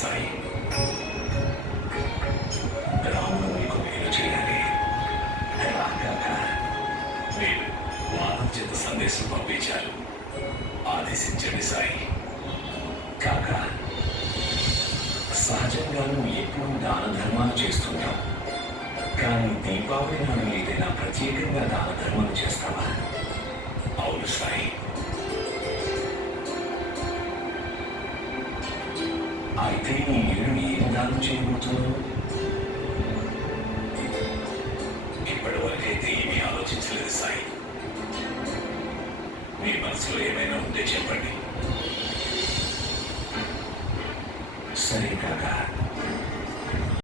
సాయి. రాముడు మీకు మేలు చేయాలి. ఎలా కాక మీరు వారం చేత సందేశం పంపించారు. ఆదేశించండి సాయి. కాక సహజంగా నువ్వు ఎప్పుడు దాన ధర్మాలు చేస్తున్నావు, కానీ దీపావళి నాడు ఏదైనా ప్రత్యేకంగా దాన ధర్మాలు చేస్తావా? అవును సాయి. అయితే ఈ ఏడు ఏం దానం చేయబోతున్నావు? ఇప్పటి వరకైతే ఏమీ ఆలోచించలేదు సాయి. మీ మనసులో ఏమైనా ఉంటే చెప్పండి. సరే కాక,